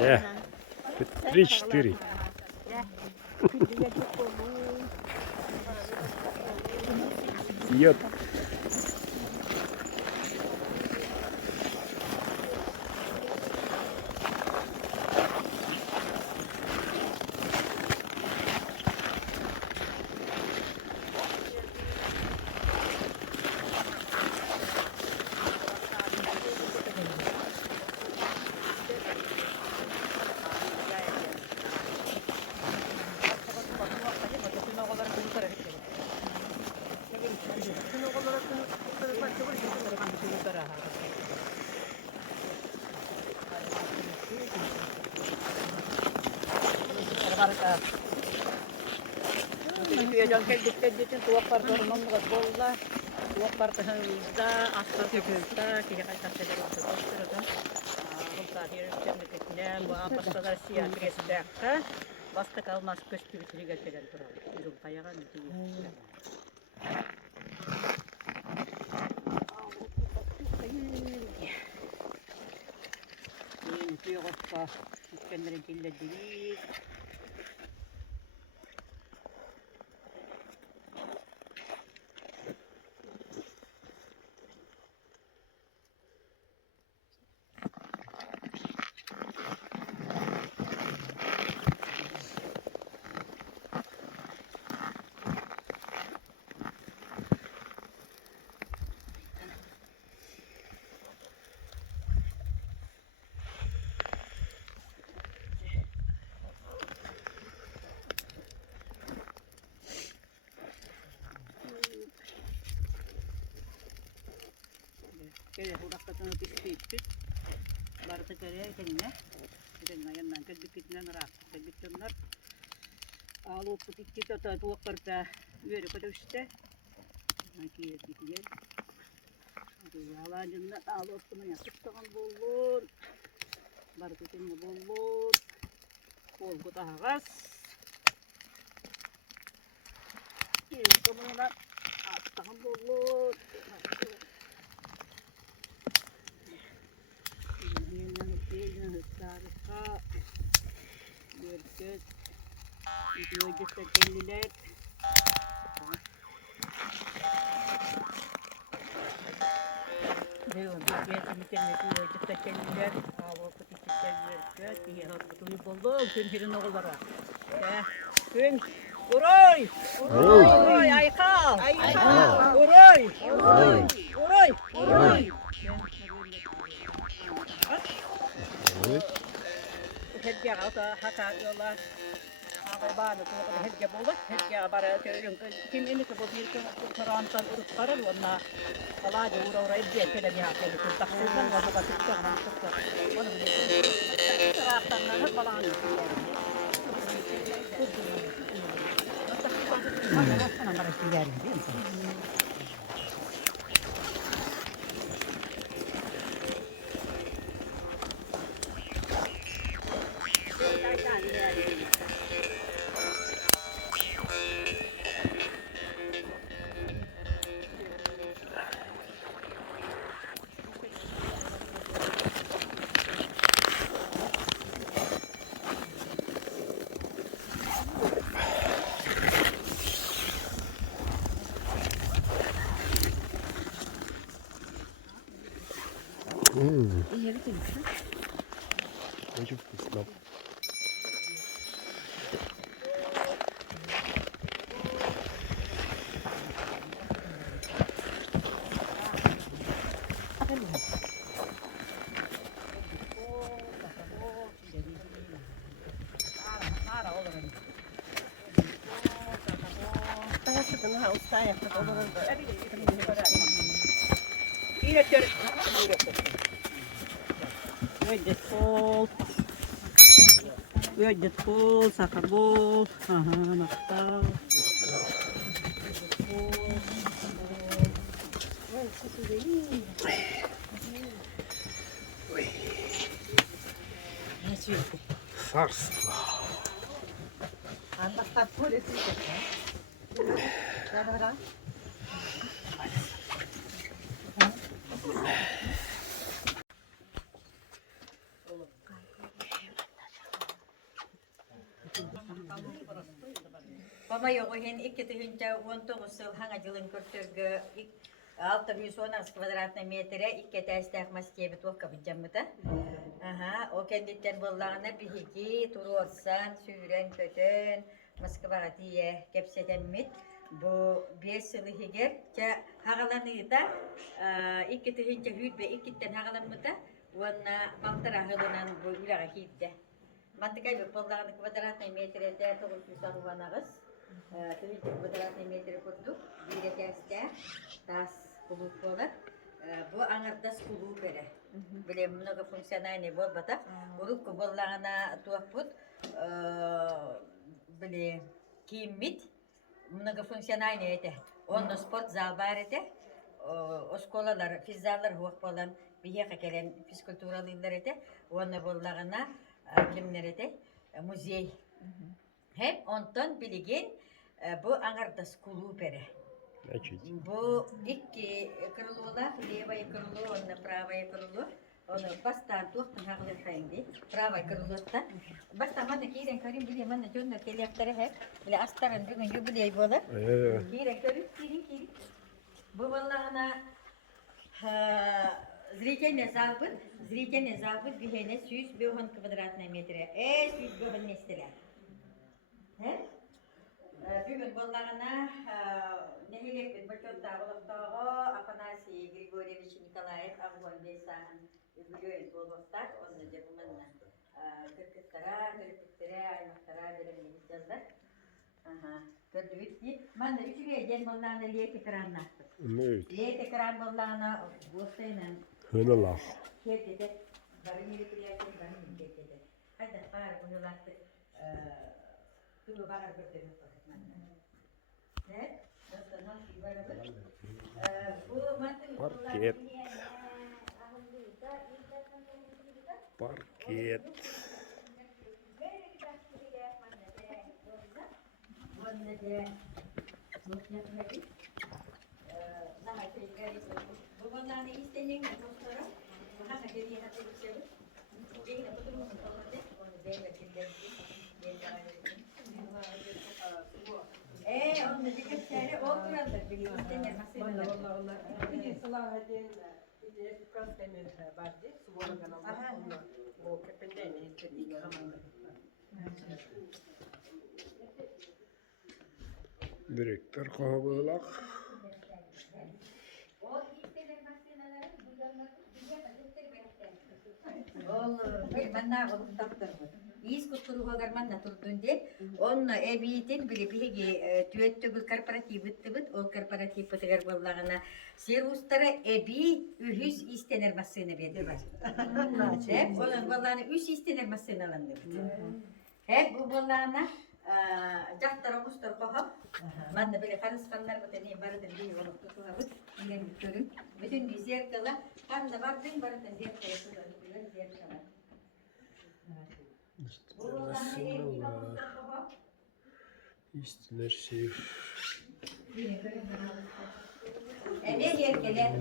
Ya. 3-4. Yep. Köyden geldikten için tuğak partorunun bolla. Tuğak partorunuzda asfalt yapılsa ki kaçak şeyler oldu. Bu sahiye çemeketine bu apaslar siyah krestekte basta kalmaz köşkü bitiri getirgen duralım. Yürüm kayagan diye. Yeni tüy kopka kendine dilledik. Kaya hurakatan pisipit. Barata kaya kendine. Kendine yandan kedikitne narak. Kedikitler. Alu putikit atau tuak parta. Yürü pada üstte. Nanti dikiyor. Yalan alu punya tutangan bolur. Barata kendine bolur. Kol kota hagas. Kemudian tutangan bolur. Harika, berkat, itu aja terkelilet. Dewan berkat, semacam itu aja terkelilet. Awal putih kita berkat, dia harus betul bolong, kun hirin nol bara. Ya, kun, uroy, uroy, aikal, uroy, uroy. Hediye alsa hata yola ağabeyde tuğla hediye buldu. Hediye bara köyün kim ini bu bir karantan urup karar ona alaca uğra hediye kele bir hafta bir taksirden var da çıktı ama çıktı. Onu bile taraftan falan. Ana bara gider değil mi? Очень вкусно. Ödet bol, sakar bol, nakta. Царство. Ama yok hen 2019 yıl hangi yılın körtürgü 610 kvadratlı metre iki testek maskeye bir toka biteceğimde. Aha, o kenditten bollağına bir hiki, turu olsan, süren kötün, Moskva'ya diye kepsedemmit. Bu 5 yılı higer, hağalanı da 2 hüt ve 2'den hağalanmı da ona baltara hılınan bu ülağa hitte. Mantıkay bir bollağını kvadratlı metrede 900 uvanağız. 3 kvadratlı metre kurduk. Bir testek, tas kuluk olur. Bu anardas kuluğu bere. Böyle многофункциональный болбата. Урuk bollarına tuaput böyle kimmit многофункциональный ete. Onun sport zal var ete. O skolalar, fizzallar huak bolan bihe gelen fizikulturalılar ete. Onun bollarına kimler ete? Muzey. Hep ondan bilgin bu anardas kuluğu bere. Bu iki kırılılar, levaya kırılı, onunla pravaya kırılı. Onu bastan tuğdan hağılır kayındı. Pravaya kırılı da. Bastan bana kiren karim bile bana jönler telefleri hep. Bile astarın bugün jubiley bolar. Kiren karim, kiren. Bu vallahına zrительный залбыт бігене 100 квадратный метре. 100 бігін нестелер. Bugün bunlarına nehilik bir bakıyorda olıqtağı Afanasi Grigoriyevich Nikolayev Avgon Besan Übülüyün Bolbostar onu da bununla kırpıklara, aymaktara verimli gideceğizler. Gördüğük ki, ben de üçüge gen bunlarına liyeti kıran naktık. Liyeti kıran bunlarına Gostay'la Hınalar. Kerkede, barın yeri liyeti, barın kerkede. Hadi bari bunu laktık. Tulu bakar gördüğünü Parket. Parket. Onun dikkat şehri oturalım biliyor musun? Onlar. Bir Salahattin bir Frans Demir vardı. Suvarı kanalda. O kependen istedik hamamda. Direktör kahvalak. Olur. Ben ne yapalım doktor bu. İyiz kuturu hogarman na turdunde. Onun ebiyetin bile bilgi tüyettögül korporatif tıbıt o korporatif pıtıgar bollağına servustara ebi ühüs istener masını verdi var. Hep onun bollağına üs istener masını alandı. Hep bu bollağına Jahtara mustar kohab. Ben de böyle karıskanlar bu tane barıdır bir yolu tutuhabıt. İngem görün. Bütün bir ziyarkala. Hem de var bin barıdır ziyarkala. Ziyarkala. İstiler şey. Ne ziyarkala?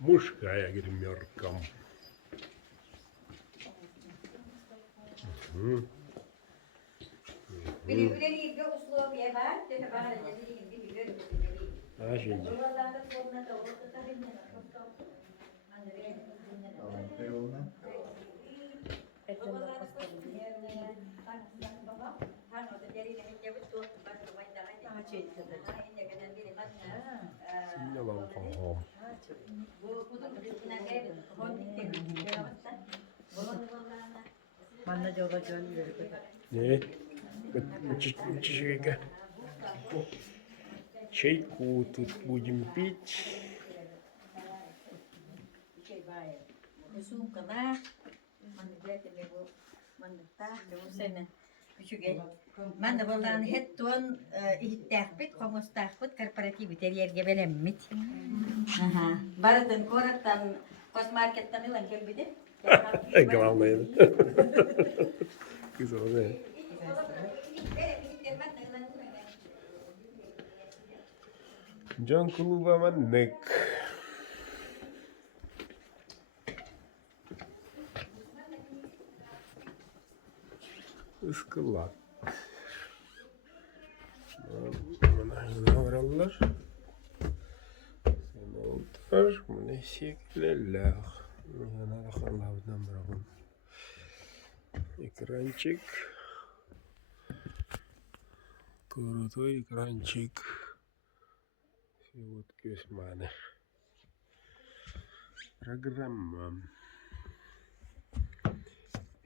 Muşkaya girmiyor kam. Bir üleli bir uslu bir var. Tene bana yazayım bir üleli. Ha şimdi. Buralarda sonra da orada tabii ne var? Sinne lan kahvam. Manna jola jön yürüdü. Ne? Müthiş Чайку тут будем пить. Ben de bunların hep tuğun ihtiyaçpit, komustahpit, korporativiter yerge belemmit. Baratın korattan, kosmarketten ilan gelbidi. Главное. Güzel. Can kluba mannek. Maşallah. Bana varallar. Sen oltar. Bu ne şekiller. Yana bakanlardan bırakın. Ekranчик. Крутой экранчик. И вот Кюсманы. Программа.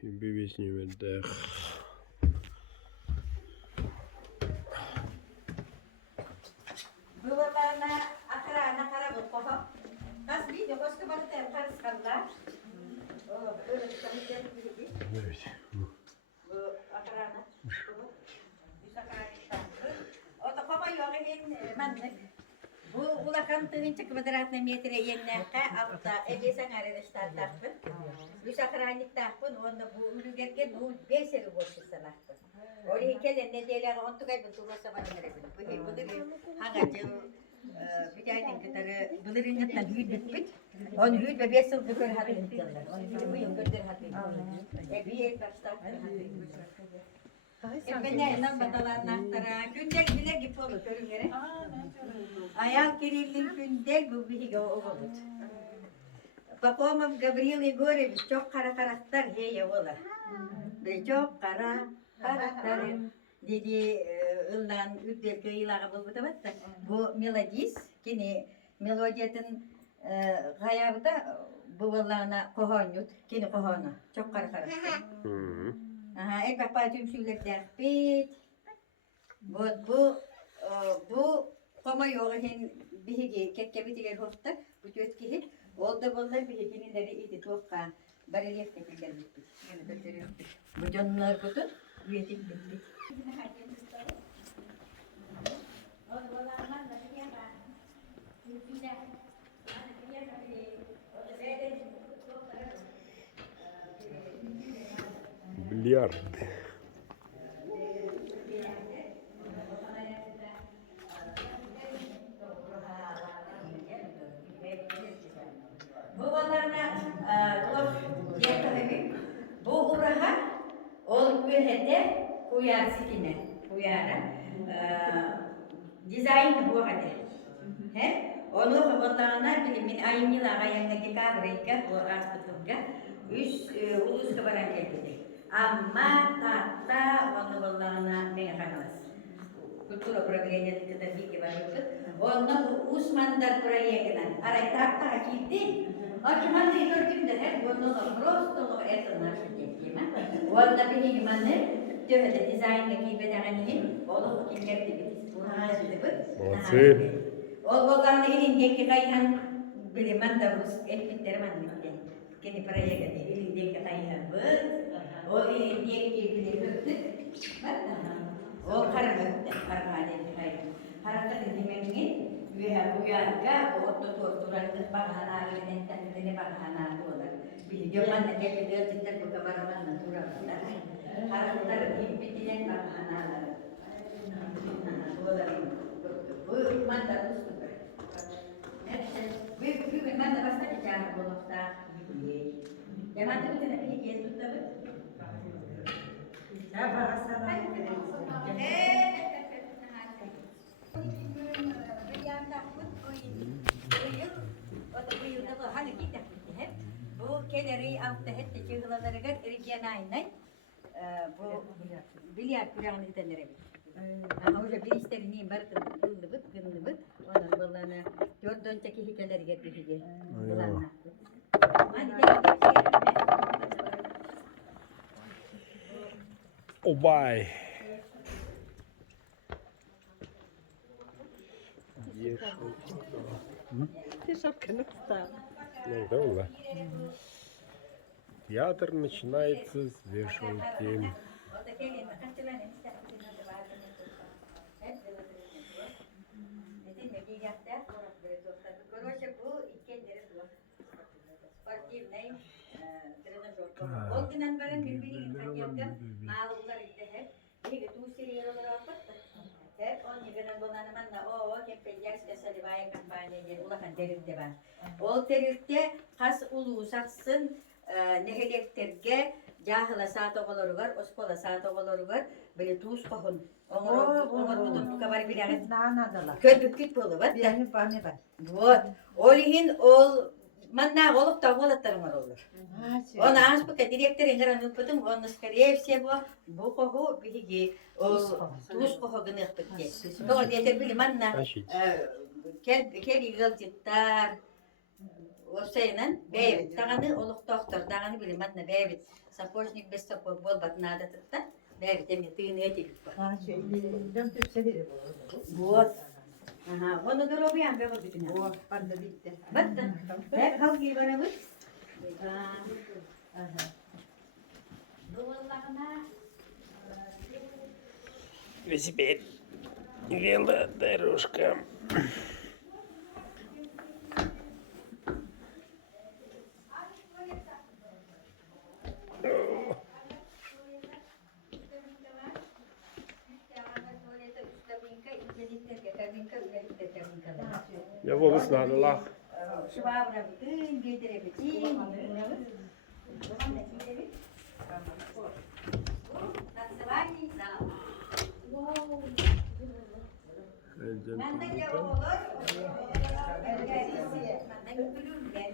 И бивисни веддах. Buralarına akırağına kara bul kofa. Nasıl bir de başka bir tane karısı kaldılar. Böyle bir tane gibi. Evet. Bu akırağına. Bu akırağına. O da kofa yok manlık. Bu ulakan tığınca kvadratna metre yenneğe altta 50 sanare startarpın. Bu akırağını takpın. Onda bu ülügerken bu 5 seri boşu sanarpın. Oraya kelen ne diyeler on tukay bu turasa bana verebilir. Bu da hangi bir tane kadar bunların yanından hüyüt bitmiş. On hüyüt ve 5 yıl kadar hadi insanlar. On bu yıl kadar hadi. Bir yer baştan ben ne batalarına aktara. Gündel bile gibi olur görünüyor. Ayak gerildim gündel bu bir hikaye olur. Pakomam Gabriel Igorevich çok kara karakter heye ola. Bir çok kara karakterin dedi ıldan üddel kıyılağı buldu da bu melodis kini melodiyetin gayabıda bu vallana kohonyut kini kohonu çok kara karakter. Aha elbette bazı şeyler derpit. Bu koma yoğu hen bihigi kekkebitiler hofta bu çötkihi oldu bunlar bihiginileri idi tohka barelyef tekiler bitti. Yani böyle bu canlar kutu üyetik bitti. Bilyard. Bu vatandaşlar bu uraha ol mühede kuyar sikine kuyara dizayn bu hadi he onu vatandaşlar bilimin ayın yıla ayındaki kabrika bu aspıtılga üç ulus kabaran geldi ama tahta onu vatandaşlar mekanos kultura progresnya kita bikin baru onu Usmandar proyekten aray tahta gitti Açman da gördüm de hep bunu prosto etna şirketime. Valla bir hikmane tövbe dizayn gibi bedeni oğlum kim geldi biz buraya dedi. Молодцы. O vatanı elindeki kayhan bilemen de Rus ettikleri manlıkten. Kendi paraya geldi elindeki kayhan bu. O elindeki bilemen o karmette karmane kayhan. Hareket edilmenin Buyaga otto torturantes bahana alimentan bahana dolar. Zaman ne kadar cidden bu kabarman natural. Karakter impitilen bahanalar. Dolar. Bu mantar usta. Bir mantar basta kicar bolokta. Zaman itu tidak higien tu tahu. Ya bahasa lain. Bu keleri altta hette çığılaları gör erigen aynay. Bu bilyar kulağını gidenlere bir. Ama öyle bir işlerini barkın gınlıbıt. Ondan vallahi gördüğün çeki hikayeleri getirdi. Hadi Obay. Ты шапка стала. Ну, да, ула. Театр начинается с вешалки. O günden beri birbirinin kaçırken mağlular izleyip bir tuğsiri olarak hep on yılın donanımında o kempeyler spesiyeli bayi kampanyayı ulakan terifte var. O terifte kas ulu uzaksın nehelekterge Jahıla saat oğulları var, oskola saat oğulları var. Böyle tuz kohun. Onlar budun bu kadar bilen. Köpük bolu var. Yani bana bak. Вот. Olihin ol manna olup da olatlarım var olur. Ona az bu direktörün garanı pudum onu скорее всего bu kohu bilgi tuz kohu gınık bitti. Doğru diye bile manna Aşit. kel yılcıklar o şeyden bey tağını oluk doktor tağını bile manna bey sapochnik без сапог bol bat nada tıtta bey demek tığını etik. Вот. Aha, onu da robiyan be bütün. O bana bitti. Battı. Hep halkı bana bak. Bu Allah'ına Велосипед. Велодорожка. Я волос надо лах. Şuvabına bütün giydirebiliriz. Ben de cevap olur. Ben de gülüm ben.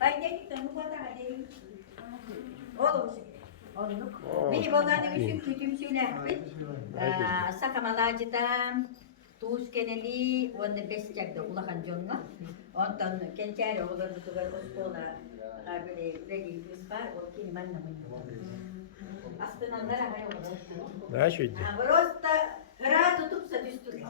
Ben geldik bu kadar hadi. Olur. Beni bazen üçün kütüm söylerdik. Sakamalacıdan, tuz keneli, onu besecekti ulakan jonga. Ondan kencari olur bu kadar oskola. Böyle regi kız var, o kini manna manna. Aslında onlara hayal olur. Aşit. Просто гра tutupsa düştü.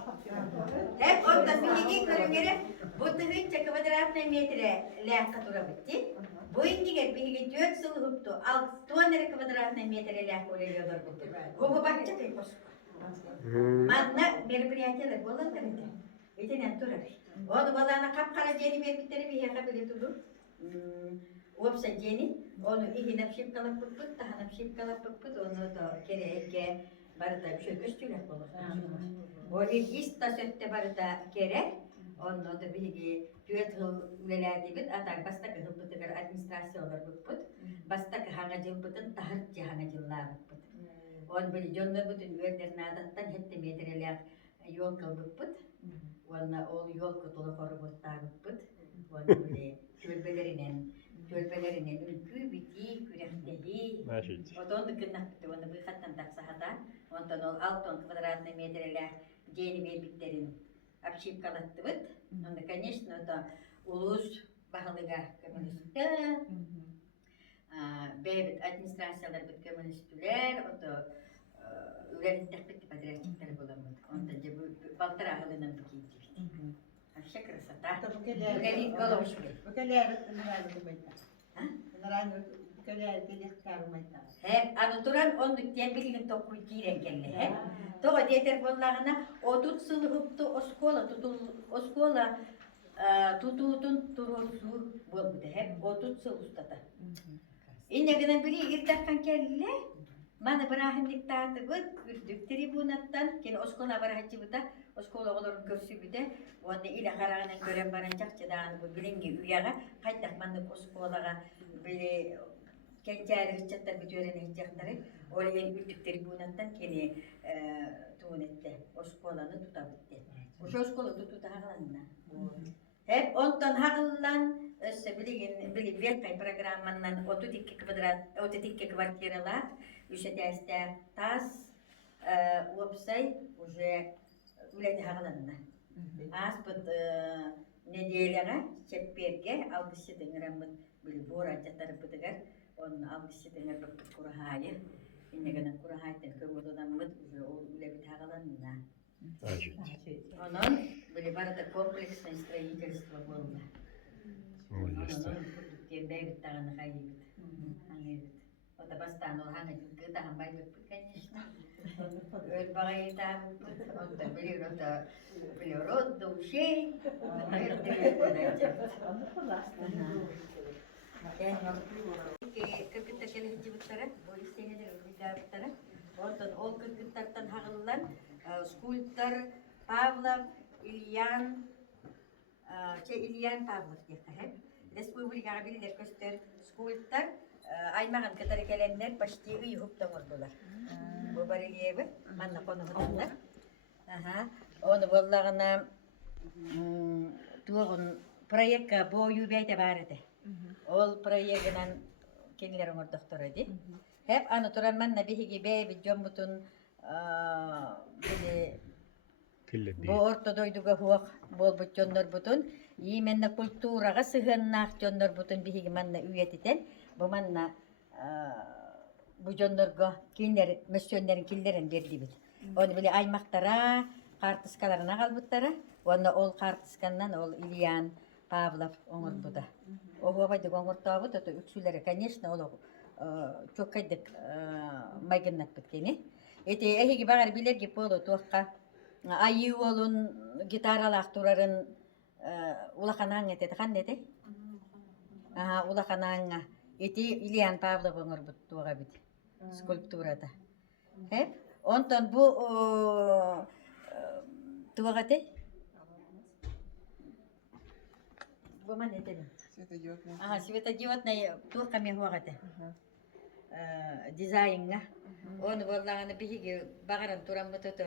Hep ondan bir iki görünüre bu tıhınca kvadratne metre lehka durabitti. Bu indiger bir iki 4 yıl huptu. 6 kvadratne metre lehka oluyorlar bu. Bu bakacak bir koş. Manna merpiyatçılar bolan da bitti. İçine durar. Onu balana kapkara jeni merpitleri bir yaka bile durur. Opsa jeni, onu iyi napşip kalıp pıpıt, daha napşip kalıp pıpıt, onu da kereke barda bir şey gösteriyor olur. O ilgista sötte barda kere, onu da bir düet hıvleler gibi, atak bastaki hıpıtıkar administrasyonlar pıpıt, bastaki hangacıl tahırtçı hangacıllar pıpıt. On böyle jonlar bütün üyelerine adattan hette medreler yol pıpıt, onu ol yol kutulu korubutlar pıpıt, onu böyle Tölbelerinin ülkü biti, kürektehi. Aşit. Ondan da kınnak bitti, onu bir kattan taksahada. Ondan ol 6 kvadratne metreler jeni belbitlerin apşip kalattı bit. Onda, конечно, da ulus bahalıga komünistler. Bebet administrasyalar bit komünistler. Onda ürelik bitti patriarchikleri bulamadı. Ondan da bu baltar ahılının bikiydi. Şakır sata. Ürelik kolamış bile. Bu kadar narazi bayta. Bu kadar gelik karmayta. Hep anıtıran onu diyen bilgin tokuy giren kelle hep. Toga diye telefonlarına o tutsul huptu oskola tututun turusu buldu hep o tutsul ustada. İnne giden biri irtakkan kelle. Bana Ibrahimlik tahtı bu kürdük tribunattan ken oskola barahçı bu da oskola olur görsü bir de onda ile karağının gören baranacak çadağın bu bilingi üyaga kaytak mandık oskolaga böyle kencari hıçatlar bir törene hıçakları oraya kürdük tribunattan keni tuğnette oskolanı tutabitti. O oskola tutu da hağlanına. Hep ondan hağlan bilin verkay programından 32 kvartiralar Üşedeste tas website уже үлете хагыланна. Аспыт неделяга чепперге алгысы деңрамын бил бора жаттары бытыгар он алгысы деңер бит курахайы. Иннегенен курахайден көрөдөн мыт уже ол үлете хагыланна. Aşit. Онон бил барда комплексное строительство было. Молодец. Кембек таганы хайбит. Ota bastaan on hangat kitahan vai конечно. Öl bagayta ota bili roddo şey. Kırkıtta kelihci butlara, polis seneler öldüğü butlara. Ondan ol kırkıttardan hağılılan skulptor Pavlov İlyan İlyan Pavlov diye hep. Respublika bilir göster skulptor Aymağın kadar gelenler başlığı yuhup da vurdular. Bu bareliyevi manna konu hıdanlar. Aha. Onu bollağına tuğun proyekka boyu beyte barıdı. Ol proyekinen kendilerin ortakları idi. Hep anı turan manna bihigi beybi jombutun bu ortodoyduga huak bol bütçönler butun. Yimenna kulturaga sığınnak jönler butun bihigi manna üyetiten. Bu manna bu jönlerga kinler, mösyönlerin killerin berdi bit. Onu bile aymaktara, kartıskalarına kalbıttara. Onu ol kartıskandan ol İlyan, Pavlov oңор buda. O huabaydık oңor tabu da üksüleri, конечно, olu çok kaydık maygınnak bitkeni. Eti ehigi bağır bilir ki polo tuğka ayı olun gitaralak turarın ulakanağın etedi, kan neti? Aha, ulakanağına. Eti İlyan Pavlov oңor tuğga bit. Skulpturada. Hep. Ondan bu tuğga te? Bu man edelim. Aha, sветодиодная tuğka mi huaga te? Dizaynga. Onu bollağını bihigi bağıran turan mututu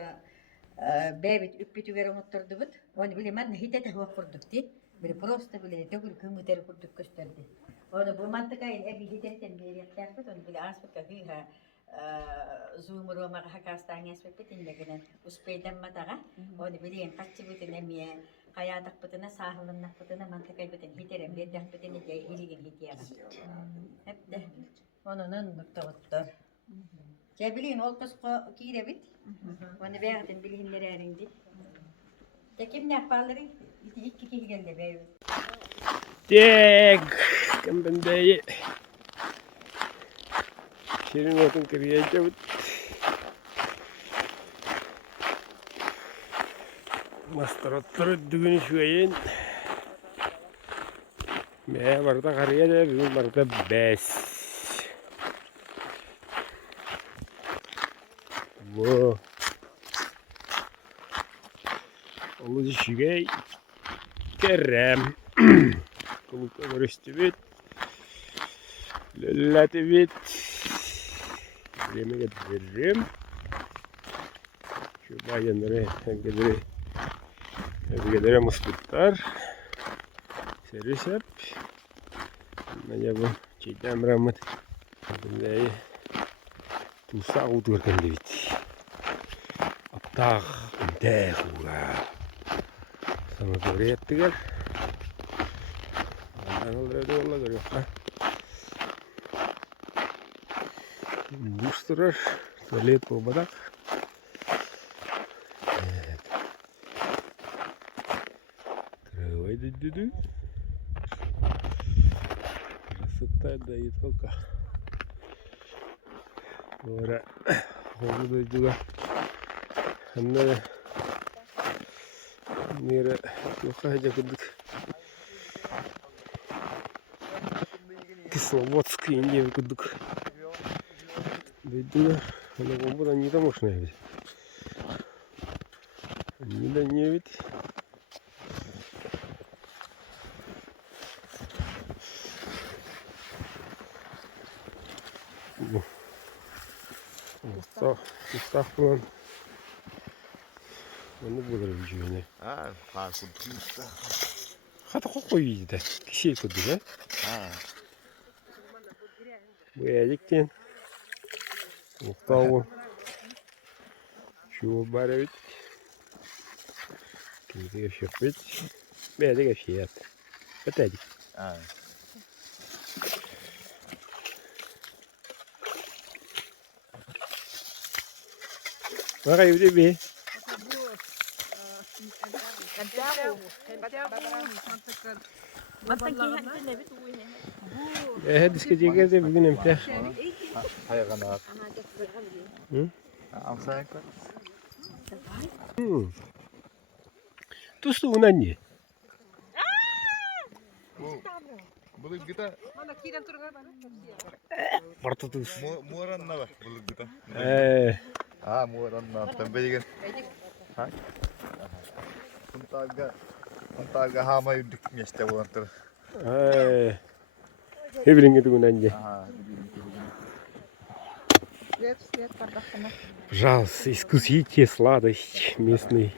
bebit üppütüger unutturdu bud. Onu bile man hitete huak kurduk di. Bile prosta bile tegul kümüteri kurduk gösterdi. Onu bu mantıkayın ebi hiterten bir yaklaşık bud. Onu bile aspeka hüha Zoom'u maga hakastan aspek bitinle gelen uspeyden mataga. Onu bileyen kaççı bitin emiye kayadak bitine sahılınnak bitine mantıkay bitin hiterem bir dak bitine hiligin hitiyaga. Hep de onun nokta ottur. Cebilin olkusko kire bit. Onu beğendin bilhinleri erindi. Tekim ne yaparları iki geldi be. Tek kembendeyi. Şirin otun kırıya çabuk. Master otturu düğün şuayın. Me barda kariye de bugün barda bes. Bu. Olucu şigey. Kerem. Kulukta görüştü bit. Lülleti bit. Yemek getiririm. Şu bayanları gelire musluklar. Servis yap. Naya bu çiğdem rahmet. Bunları tuğsa uğdurdan devit. Aptağ dehuğa. Sama böyle yaptılar. Ondan olur da ola görüyor ha. Booster'lar. Tuvalet bu badak. Evet. Kravay düdüdü. Красота да и только. Ora oldu juga. Hanna nere yok aja kuduk. Кисловодск Индия кудuk. Видно, она гомбуда не домашняя ведь. Не да не ведь. Устав план. Onu bulur vücuduna. Ha, farklı tutmuşta. Hadi koy da. Kişi kudu ha. Ha. Bu yedikten. Muhtavu. Şu barevit. Şimdi yaşapıt. Böyle yaşayat. Ötedik. Ha. Bak evde bir. Diskoteke de bugün emte. Hayır kanat. Hı? Amsa yakar. Tustu unan ye. Bulut kita. Parta tus. Muaran na ba? Bulut kita. Ah, muaran na. Tambay kan. Ha? Kuntaga hama yudik niya sa tawantar. Hebirin gitu unan ye. Ah, Свет, бардахтана. Пожалуйста, искусите сладость местный.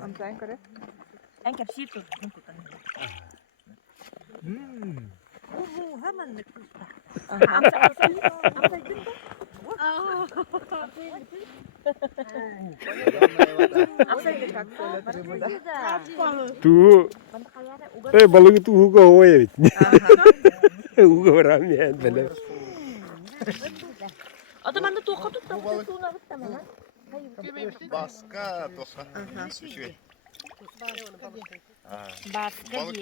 Amcan kare. En kapsitu. Ту, balığı tu huga hoya bit. Huga varamıyan böyle. Adamanda toka tut Bu balık tamam. baska toka. Şey.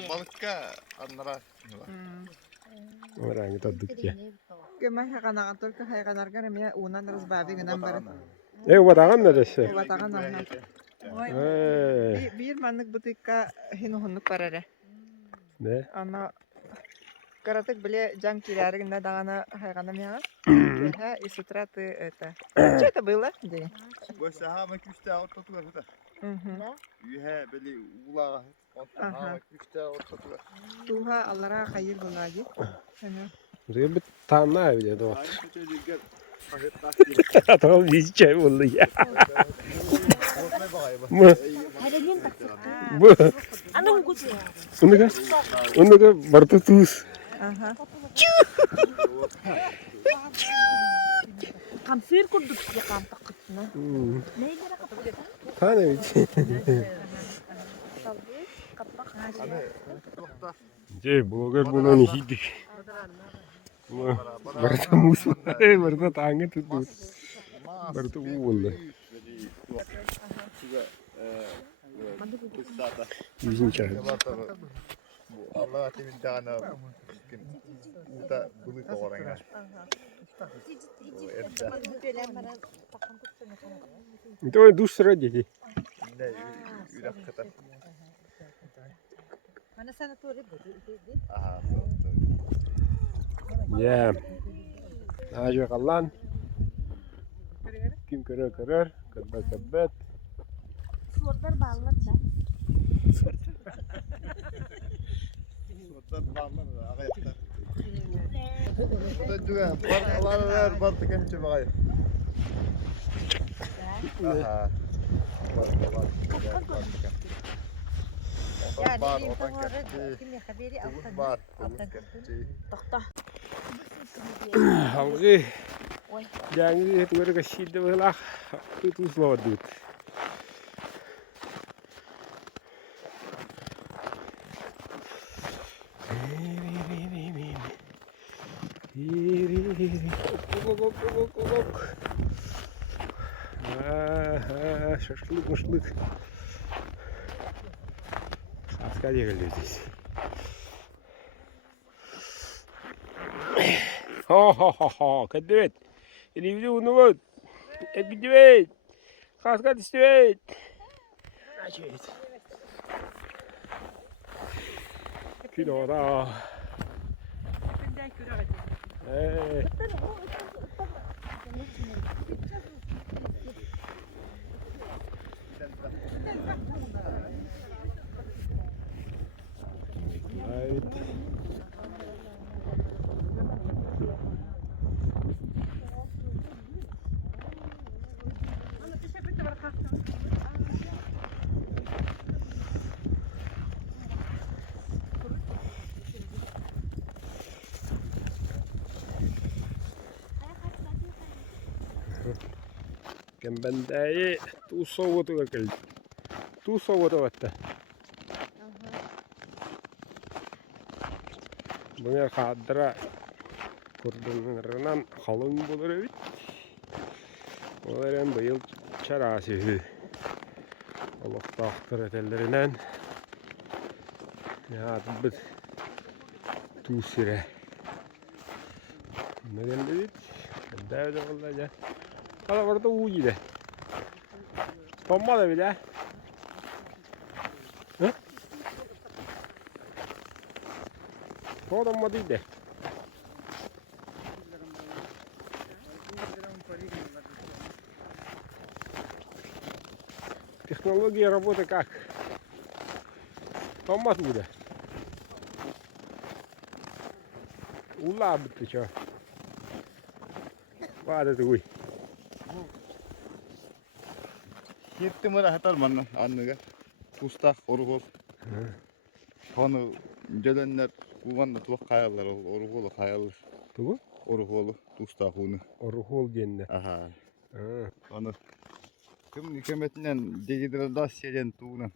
Balıkka anlara. Orang tadık ya. Gömay haqanagan torka hayqanargan emya unan razbabi gınan barı. Vatağın neresi? Vatağın anna. Bir manlık butikka hinu hunnuk barara. Ne? Ana karatık bile jam kirarıgında dağına hayqanam yağa. Ha исутратı это. Что это было? День. Bu sahama küste orta tuva huda. Угу. Yühe beli ulağa. Aha küste orta tuva. Tuha Allah'a hayır bulayı. Hemen. Buraya bir tane evde de var. Aynı kötü gel. Paket tak. Adam bir çay buldu ya. Korkmaya bakayım. Bu. Bu. Anong gusto? Onu da barta tuz. Aha. Kamsir kurduk ya kampak. Tane bir. Hani nokta. Bogar bulan hidik. Barta mus. Barta tangan tutut. Barta uğulda. Yüzün çay. Allah'a temin tane. Bu da bulut orangnya. Itu dus raja. Ne ürak kata. Mana sana tuh Aha. Ya. Aja kalan. Kim kerer kerer. Kebet kebet. Suarlar bağlar da. Surat bağlar ayakta. Bu da juga var bartık hem çabay. Aha. Var otan kaçtı. Bugün var. Bugün kaçtı. Halgi. Jangan itu mereka sih lah. Itu slow dud. Şaşlık mışlık. Askeriye geliyor здесь. Ха-ха-ха-ха, кадет. Ревью, ну вот. Эпидевет. Хаскат стевет. Значит. Кинода. Evet. Kembandai tu sowo tu kakal. Tu sowo tu atta. Bunga kadra kurdunlarından halın bulur evet. Onların bu yıl çarası. Allah tahtır etellerinden. Ya bir tu sire. Ne geldi? Kembandai vallahi ya. Kalau bertu uji deh. Tombol ya beda. Hah? Kau tombol itu deh. Технология работы как? Tombol udah. Ulah betul cah. Vaadet uy. Yetti mi rahat almanlar anlıga. Kustak, oruğul. Onu gelenler kuvanda tuvak kayalar, oruğulu kayalar. Tu? Oruğulu, kustak onu. Oruhol genne. Aha. Ha. Onu kim hükümetinden degidir da şeyden tuğunan,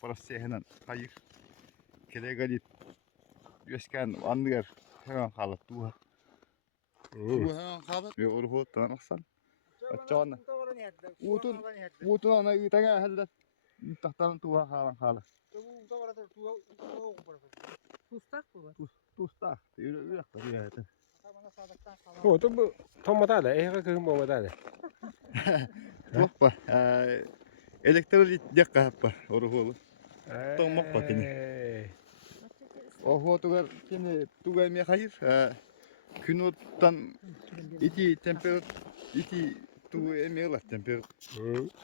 parasıyla hayır. Kele galit. Yoskan anlıgar hemen kalıp tuğa. Tuğa kalıp ve oruğul tanırsan. Açağına. Utun ana ıtanga halda. Tahtan tuğa kalan kalıp. Kustak bu var. Kustak. Öyle ya. O da bu tomata da ehre kızım bomata da. Tuğba. Elektrolit yakka happa oruğulu. Tomak bakını. Oho tugar kini tugar mi hayır. Günottan iti temperat iti tu emiyorlar temperat.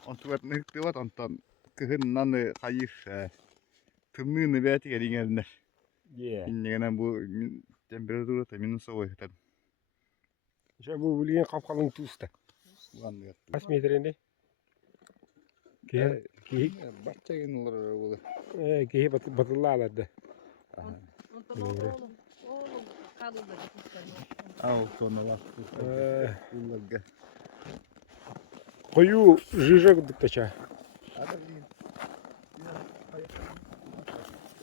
On tugar nıktıvat ondan kıhınnan hayır. Tımnını belki gelin Yeah. İnne bu temperaturu da minus olaydı. İşte bu bilgin kapkalın tusta. Anlıyor. Kaç metrende? Ki Bahçe yenilir bu. ki batırlar aladı. Oğlum kalırdı kustak. Al sonra bak. Ullaga. Koyu jıjak dıktaça.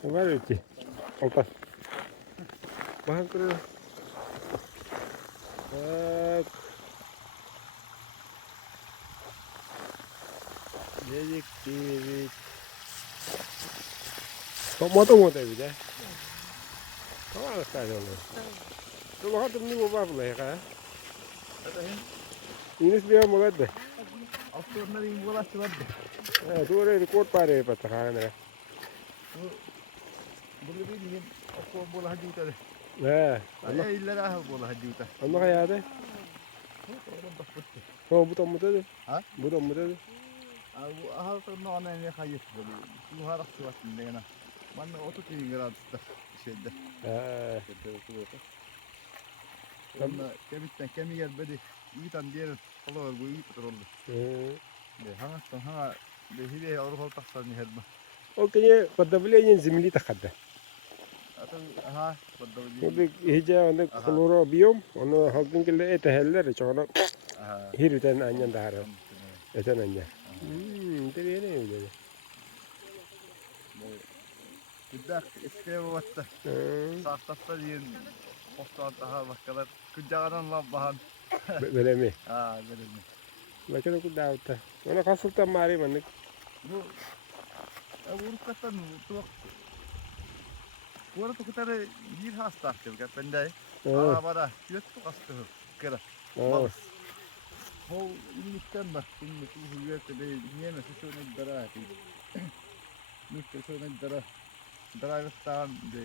Var öte. Alta. Bakın kırı. Bak. Dedik dedik. Tomata mı tabii de? Tomata sadece olur. Dur bakalım ne bu var bu ya? İnis bir ama oldu. Aslında in bulaştı var. Evet, oraya rekor pare patah ana. Bunu bileyim. Aku bola hajuta. He, Ay illa dah bola hajuta. ama kayada. Oh, bu tomata da. Ha? Bu tomata da. Bu ahal sonra ona ne hayır böyle. Bu harak suat ndena. Bana 30 gradus'ta şeyde. He. Temperaturu. Ama kemikten yer bedi. İyitan diğer olur bu iyi oldu. Hangistan ha hile Avrupa taksan herba. O kaya pada beli zemli takada. Atau ha pada O da hija onda kloro biyom, onu halkın kille eteheller çoğuna aha hiriten anyan dahara. Eten anya. Teri ne öyle. Kudak iskeye batta. Sahtatta diyen postan daha bakkalar. Kucağından lan bahan. Böyle mi? Ha böyle mi? Bakın o da uta. Ona kasıltan mari manık. Bu vurukatan tuak. Bu arada kadar bir hasta aktif pendai. Bada yut tu hasta kira. Bagus. Mau inikkan bah ini tu huya tadi ni masih sona darah ti. Nutte sona darah. Darahtan de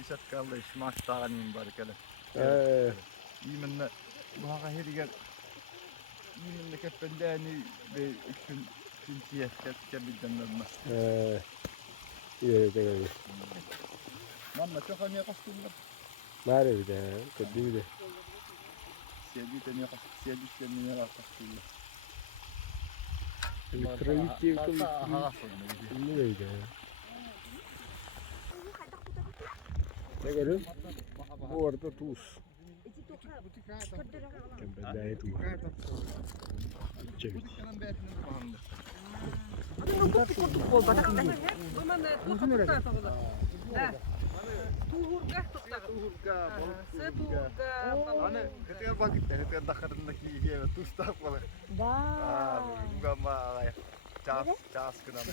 isat kaldı smash tağanın barkala. İmenle bu haka hediger İmenle kependani ve üçün Tintiye kebiden normal. İyi de. Manna çok hani yakasınlar. Mari bir de, kötü bir de. Siyadi tane siyadi kendine yakasınlar. Elektronik yakın. Ne böyle? Ne görün? Bu arada tuz. Kembali itu. Cek. Ana ketika pagi ketika dakarındaki yer tuzda falan. Bukan mah ya. Cas kenapa?